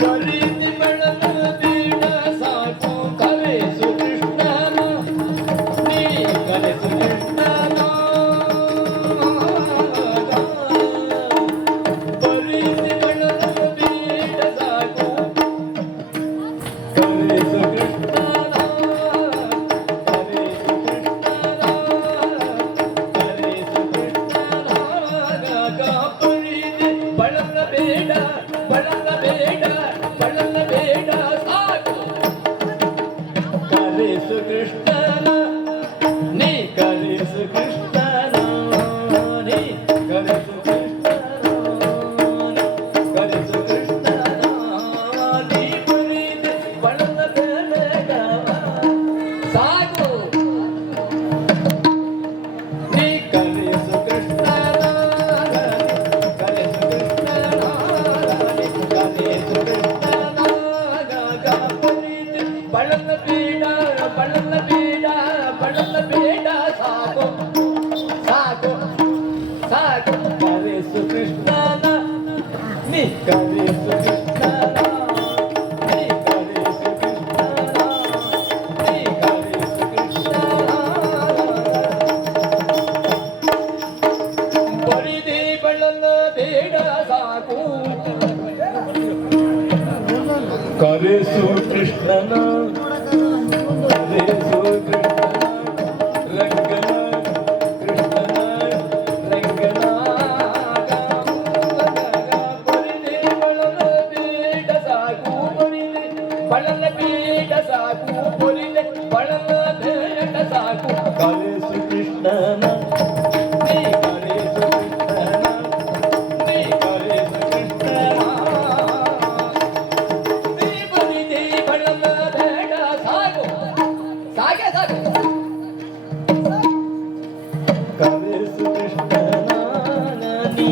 ಬರಿದಿ ಬಳಲ ಬೇಡ ಸಾಕು ಕರೆಸು ಕೃಷ್ಣನ ನೀ ಕರೆಸು ಕೃಷ್ಣನ ಬರಿದಿ ಬಳಲ ಬೇಡ ಸಾಕು ಕರೆಸು ಕೃಷ್ಣನ ಕರೆಸು ಕೃಷ್ಣನ ಕರೆಸು ಕೃಷ್ಣನ ಬರಿದಿ ಬಳಲ ಬೇಡ ಬಳಲ ಬೇಡ ಬಳಲ ಬೇಡ ಸಾಕು ಕರೆಸು ಕೃಷ್ಣನ ನೀ ಕರೆಸು ಕೃಷ್ಣನ ನೀ ಕರೆಸು ಕೃಷ್ಣನ ಕರೆಸು ಕೃಷ್ಣನ ನೀ ಬರಿದಿ ಬಳಲ ಬೇಡ ಸಾಕು ನೀ ಕರೆಸು ಕೃಷ್ಣನ ಕರೆಸು ಕೃಷ್ಣನ ಕರೆಸು ಕೃಷ್ಣನ ಬರಿದಿ ಬಳಲ ಬೇಡ ಬಳಲ ಬೇಡ ಬಳಲ ಬೇಡ ಸಾಕು ಸಾಕು ಸಾಕು ಕರೆಸು ಕೃಷ್ಣನ ನೀ ಕರೆಸು ಕೃಷ್ಣನ ನೀ ಕರೆಸು ಕೃಷ್ಣನ ನೀ ಕರೆಸು ಕೃಷ್ಣನ ಬರಿದಿ ಬಳಲ ಬೇಡ ಸಾಕು ಕರೆಸು ಕೃಷ್ಣನ ಕರೆಸು ಕೃಷ್ಣನ ರಂಗನ ಕೃಷ್ಣನ ರಂಗನ ಬರಿದಿ ಬಳಲ ಬೇಡ ಸಾಕು ಬರಿದಿ ಬಳಲ ಬೇಡ ಸಾಕು ಬರಿದಿ ಬಳಲ ಬೇಡ ಸಾಕು ಕರೆಸು ಕೃಷ್ಣನ ನೀ ಕರೆಸು ಕೃಷ್ಣನ ನೀ ಕರೆಸು ಕೃಷ್ಣನ ನೀ ಬರಿದಿ ಬಳಲ ಬೇಡ ಸಾಕು ಸಾಕೆ ಸಾಕು ಕರೆಸು ಕೃಷ್ಣನ ನೀ